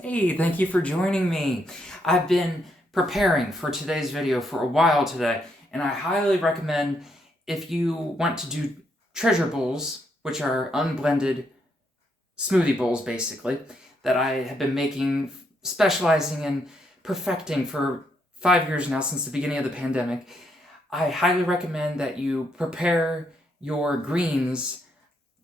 Hey, thank you for joining me. I've been preparing for today's video for a while today, and I highly recommend if you want to do treasure bowls, which are unblended smoothie bowls basically, that I have been making, specializing in perfecting for 5 years now since the beginning of the pandemic. I highly recommend that you prepare your greens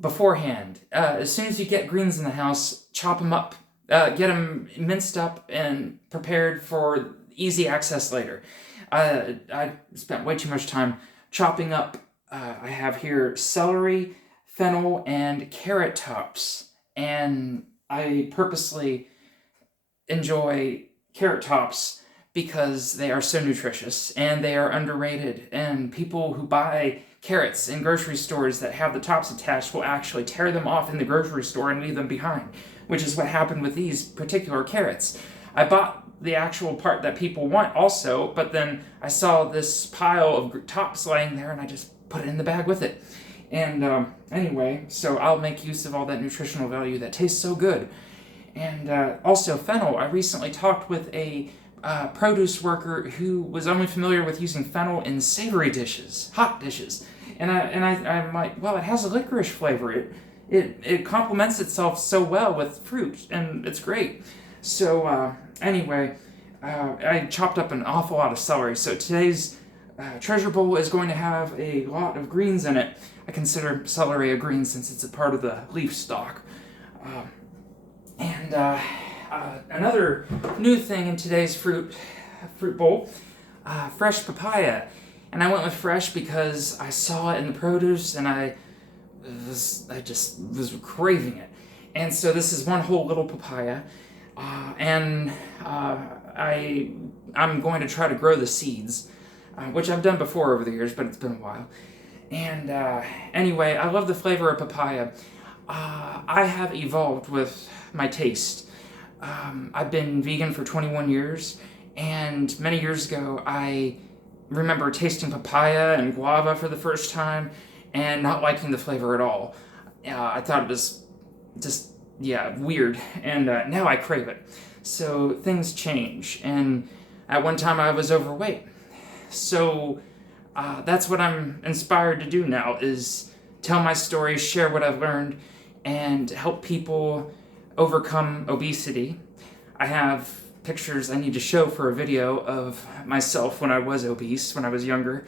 beforehand. As soon as you get greens in the house, chop them up, get them minced up and prepared for easy access later. I spent way too much time chopping up. I have here celery, fennel, and carrot tops, and I purposely enjoy carrot tops because they are so nutritious and they are underrated, and people who buy carrots in grocery stores that have the tops attached will actually tear them off in the grocery store and leave them behind, which is what happened with these particular carrots. I bought the actual part that people want also, but then I saw this pile of tops laying there and I just put it in the bag with it. And anyway, so I'll make use of all that nutritional value that tastes so good. And also fennel. I recently talked with a produce worker who was only familiar with using fennel in savory dishes, hot dishes. I'm like, well, it has a licorice flavor. It complements itself so well with fruit, and it's great. So anyway, I chopped up an awful lot of celery. So today's treasure bowl is going to have a lot of greens in it. I consider celery a green since it's a part of the leaf stalk. Another new thing in today's fruit bowl, fresh papaya. And I went with fresh because I saw it in the produce and I just was craving it. And so this is one whole little papaya. I'm going to try to grow the seeds, which I've done before over the years, but it's been a while. And anyway, I love the flavor of papaya. I have evolved with my taste. I've been vegan for 21 years, and many years ago I remember tasting papaya and guava for the first time and not liking the flavor at all. I thought it was just, weird, and now I crave it. So things change, and at one time I was overweight. So that's what I'm inspired to do now, is tell my story, share what I've learned, and help people overcome obesity. I have pictures I need to show for a video of myself when I was obese, when I was younger.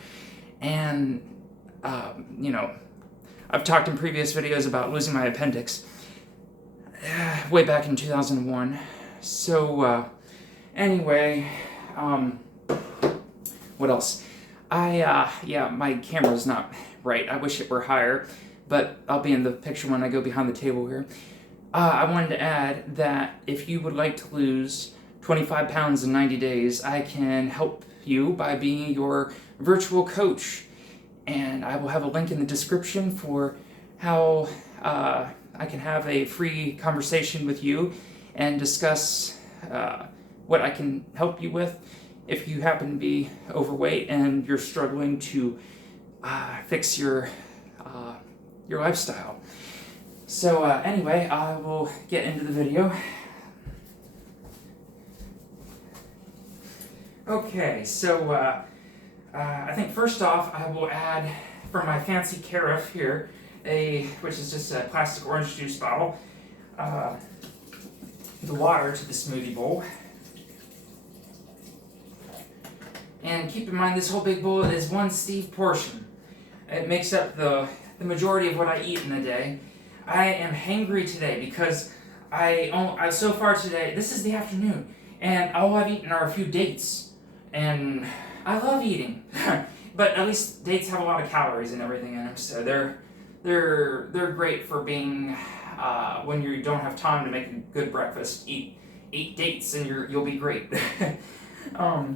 And, I've talked in previous videos about losing my appendix way back in 2001. So, anyway, what else? My camera's not right. I wish it were higher, but I'll be in the picture when I go behind the table here. I wanted to add that if you would like to lose 25 pounds in 90 days, I can help you by being your virtual coach. And I will have a link in the description for how I can have a free conversation with you and discuss what I can help you with if you happen to be overweight and you're struggling to fix your lifestyle. So anyway, I will get into the video. Okay, so I think first off I will add from my fancy carafe here, which is just a plastic orange juice bottle, the water to the smoothie bowl. And keep in mind this whole big bowl is one Steve portion. It makes up the majority of what I eat in a day. I am hangry today because so far today, this is the afternoon, and all I've eaten are a few dates. And I love eating, but at least dates have a lot of calories and everything in them, so they're great for being when you don't have time to make a good breakfast. Eat 8 dates and you'll be great. And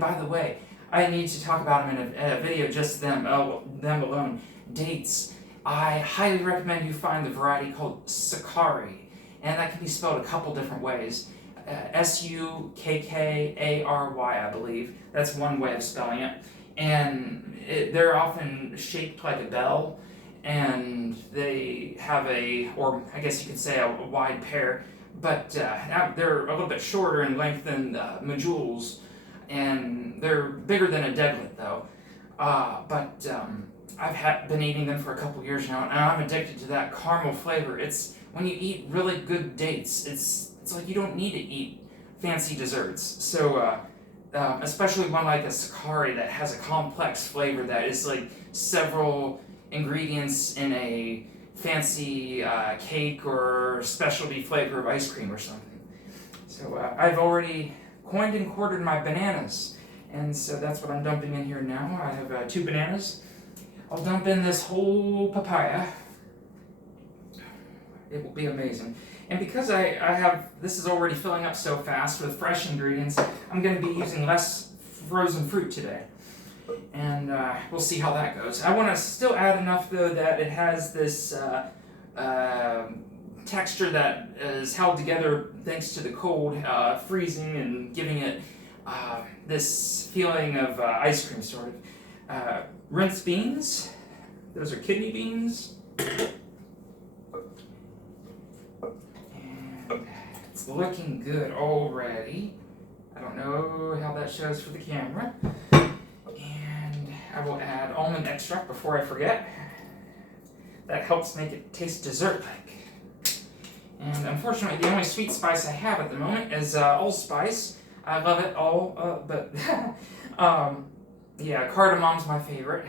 by the way, I need to talk about them in a video, just them alone. Dates. I highly recommend you find the variety called Sakari, and that can be spelled a couple different ways. Sukkary, I believe. That's one way of spelling it. And they're often shaped like a bell, and they have or I guess you could say a wide pair, but they're a little bit shorter in length than Majules, and they're bigger than a Deadlit though. But I've been eating them for a couple years now, and I'm addicted to that caramel flavor. It's when you eat really good dates, it's like you don't need to eat fancy desserts. So especially one like a Sakari that has a complex flavor that is like several ingredients in a fancy cake or specialty flavor of ice cream or something. So I've already coined and quartered my bananas, and so that's what I'm dumping in here now. I have 2 bananas. I'll dump in this whole papaya. It will be amazing. And because this is already filling up so fast with fresh ingredients, I'm going to be using less frozen fruit today. And we'll see how that goes. I want to still add enough though that it has this texture that is held together thanks to the cold freezing and giving it this feeling of ice cream sort of. Rinsed beans. Those are kidney beans. It's looking good already. I don't know how that shows for the camera. And I will add almond extract before I forget. That helps make it taste dessert-like. And unfortunately, the only sweet spice I have at the moment is allspice. I love it all, but yeah, cardamom's my favorite.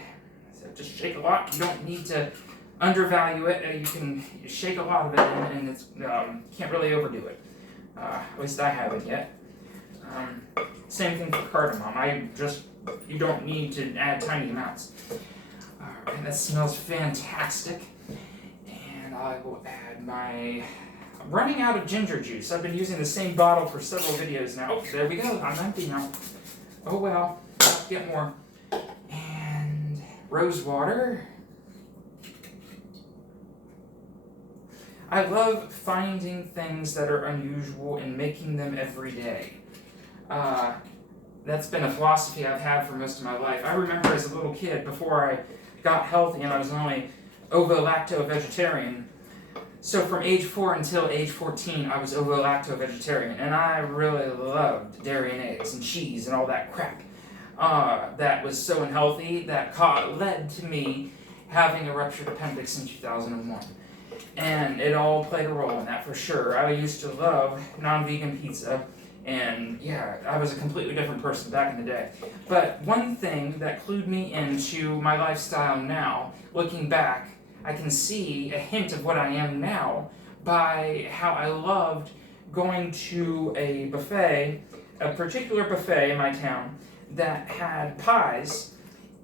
So just shake a lot. You don't need to undervalue it. You can shake a lot of it in, and it's can't really overdo it. At least I haven't yet. Same thing for cardamom. You don't need to add tiny amounts. Alright, that smells fantastic. And I will add I'm running out of ginger juice. I've been using the same bottle for several videos now. Oh, there we go. I'm empty now. Oh well. I'll get more. And rose water. I love finding things that are unusual and making them every day. That's been a philosophy I've had for most of my life. I remember as a little kid, before I got healthy and I was only ovo-lacto vegetarian. So from age 4 until age 14, I was ovo-lacto vegetarian, and I really loved dairy and eggs and cheese and all that crap. That was so unhealthy that led to me having a ruptured appendix in 2001. And it all played a role in that for sure. I used to love non-vegan pizza, and yeah, I was a completely different person back in the day. But one thing that clued me into my lifestyle now, looking back, I can see a hint of what I am now by how I loved going to a buffet, a particular buffet in my town that had pies.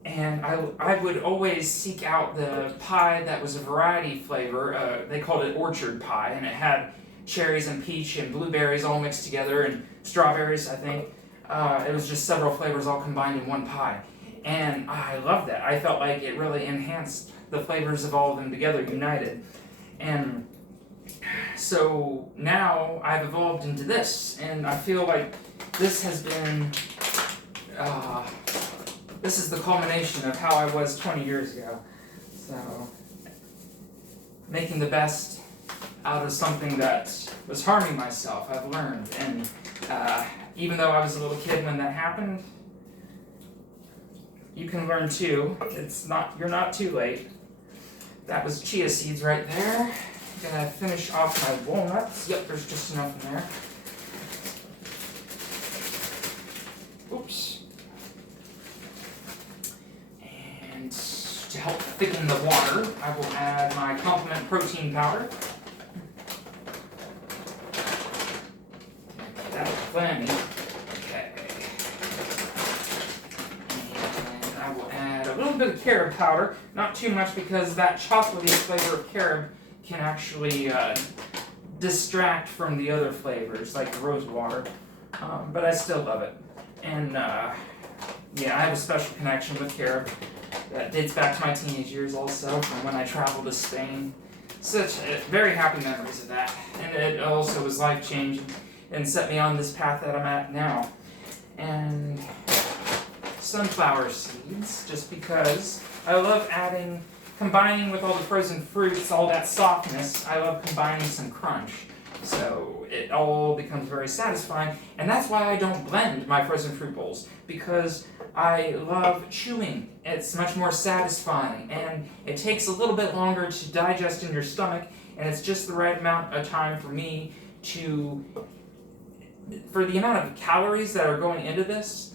And I would always seek out the pie that was a variety flavor. They called it orchard pie, and it had cherries and peach and blueberries all mixed together, and strawberries, I think. It was just several flavors all combined in one pie. And I loved that. I felt like it really enhanced the flavors of all of them together, united. And so now I've evolved into this, and I feel like this has been... this is the culmination of how I was 20 years ago. So, making the best out of something that was harming myself, I've learned. And even though I was a little kid when that happened, you can learn too. You're not too late. That was chia seeds right there. I'm gonna finish off my walnuts. Yep, there's just enough in there. Oops. To help thicken the water, I will add my complement protein powder. That's plenty. Okay. And I will add a little bit of carob powder, not too much because that chocolatey flavor of carob can actually distract from the other flavors, like the rose water. But I still love it. And yeah, I have a special connection with carob. That dates back to my teenage years also, from when I traveled to Spain. Very happy memories of that. And it also was life-changing and set me on this path that I'm at now. And sunflower seeds, just because I love adding combining with all the frozen fruits, all that softness, I love combining some crunch. So it all becomes very satisfying, and that's why I don't blend my frozen fruit bowls, because I love chewing. It's much more satisfying, and it takes a little bit longer to digest in your stomach, and it's just the right amount of time for me for the amount of calories that are going into this.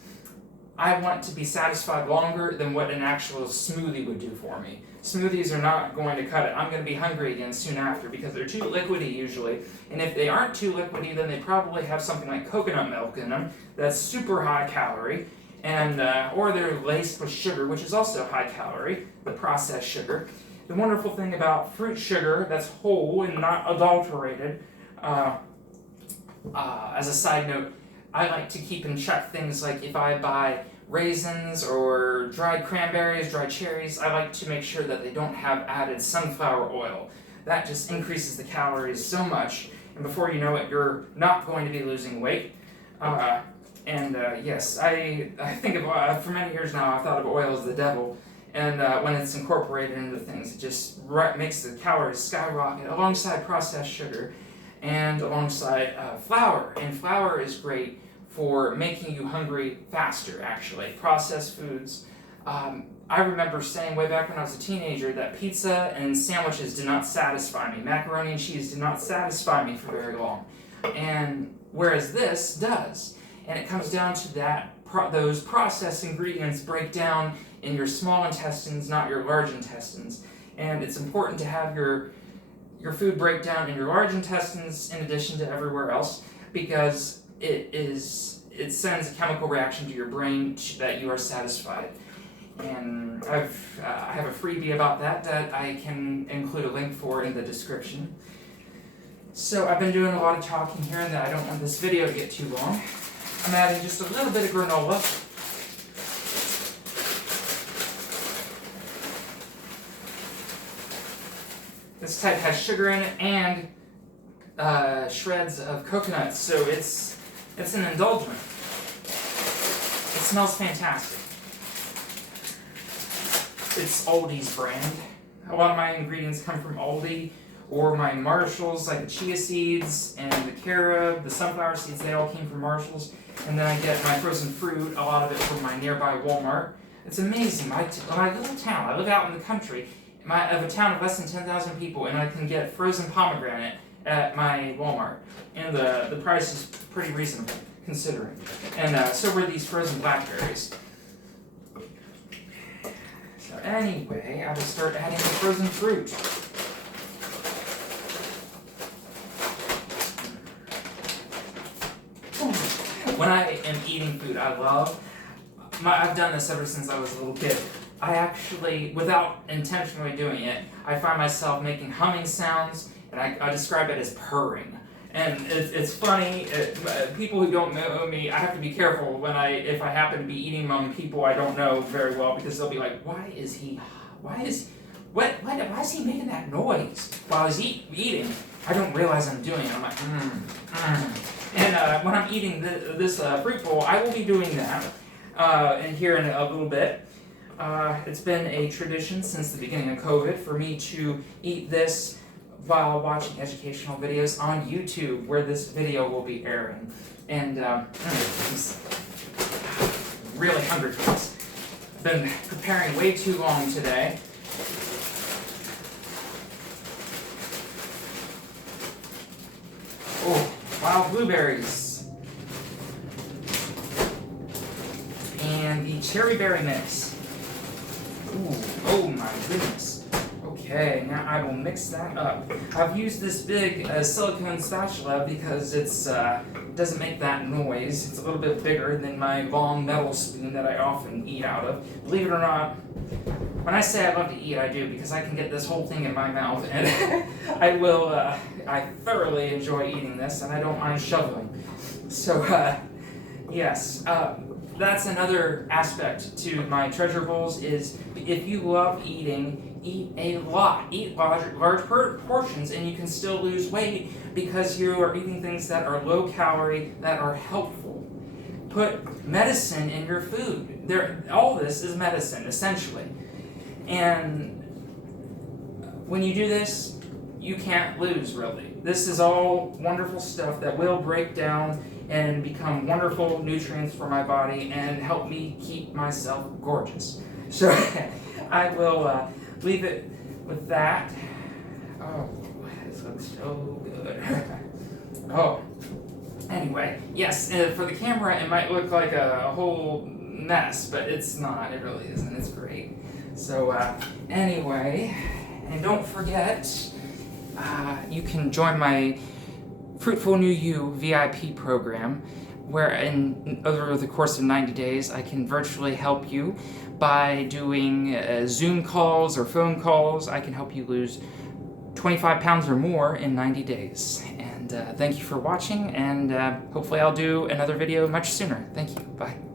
I want to be satisfied longer than what an actual smoothie would do for me. Smoothies are not going to cut it. I'm going to be hungry again soon after because they're too liquidy usually. And if they aren't too liquidy, then they probably have something like coconut milk in them that's super high calorie, and or they're laced with sugar, which is also high calorie, the processed sugar. The wonderful thing about fruit sugar that's whole and not adulterated, as a side note, I like to keep in check things like if I buy raisins or dried cranberries, dried cherries, I like to make sure that they don't have added sunflower oil. That just increases the calories so much, and before you know it, you're not going to be losing weight. Yes, I think of, for many years now, I've thought of oil as the devil, and when it's incorporated into things, it just makes the calories skyrocket alongside processed sugar and alongside flour. And flour is great for making you hungry faster, actually. Processed foods. I remember saying way back when I was a teenager that pizza and sandwiches did not satisfy me. Macaroni and cheese did not satisfy me for very long. And whereas this does. And it comes down to that those processed ingredients break down in your small intestines, not your large intestines. And it's important to have your food break down in your large intestines in addition to everywhere else, because it sends a chemical reaction to your brain that you are satisfied. And I have a freebie about that I can include a link for in the description. So I've been doing a lot of talking here, and I don't want this video to get too long. I'm adding just a little bit of granola. This type has sugar in it and shreds of coconut, so it's an indulgent. It smells fantastic. It's Aldi's brand. A lot of my ingredients come from Aldi, or my Marshalls, like the chia seeds and the carob, the sunflower seeds, they all came from Marshalls. And then I get my frozen fruit, a lot of it from my nearby Walmart. It's amazing. My little town, I live out in the country, I have a town of less than 10,000 people, and I can get frozen pomegranate at my Walmart. And the price is pretty reasonable, considering. And so were these frozen blackberries. So anyway, I will start adding the frozen fruit. When I am eating food I love, I've done this ever since I was a little kid. I actually, without intentionally doing it, I find myself making humming sounds, and I describe it as purring. And it's funny, people who don't know me, I have to be careful if I happen to be eating among people I don't know very well, because they'll be like, why is he making that noise while he's eating? I don't realize I'm doing it. I'm like, And when I'm eating this fruit bowl, I will be doing that and here in a little bit. It's been a tradition since the beginning of COVID for me to eat this while watching educational videos on YouTube, where this video will be airing. And I'm really hungry for this. I've been preparing way too long today. Oh, wild blueberries. And the cherry berry mix. Ooh, oh my goodness. Okay, now I will mix that up. I've used this big silicone spatula because it doesn't make that noise. It's a little bit bigger than my long metal spoon that I often eat out of. Believe it or not, when I say I love to eat, I do, because I can get this whole thing in my mouth, and I thoroughly enjoy eating this, and I don't mind shoveling. So, yes. That's another aspect to my treasure bowls, is if you love eating, eat a lot. Eat large portions, and you can still lose weight because you are eating things that are low calorie, that are helpful. Put medicine in your food. All this is medicine, essentially. And when you do this, you can't lose, really. This is all wonderful stuff that will break down and become wonderful nutrients for my body and help me keep myself gorgeous. So I will leave it with that. Oh, this looks so good. Oh, anyway, yes, for the camera it might look like a whole mess, but it's not. It really isn't. It's great. So anyway, and don't forget, you can join my Fruitful New You VIP program, where over the course of 90 days I can virtually help you by doing Zoom calls or phone calls. I can help you lose 25 pounds or more in 90 days. And thank you for watching, and hopefully I'll do another video much sooner. Thank you. Bye.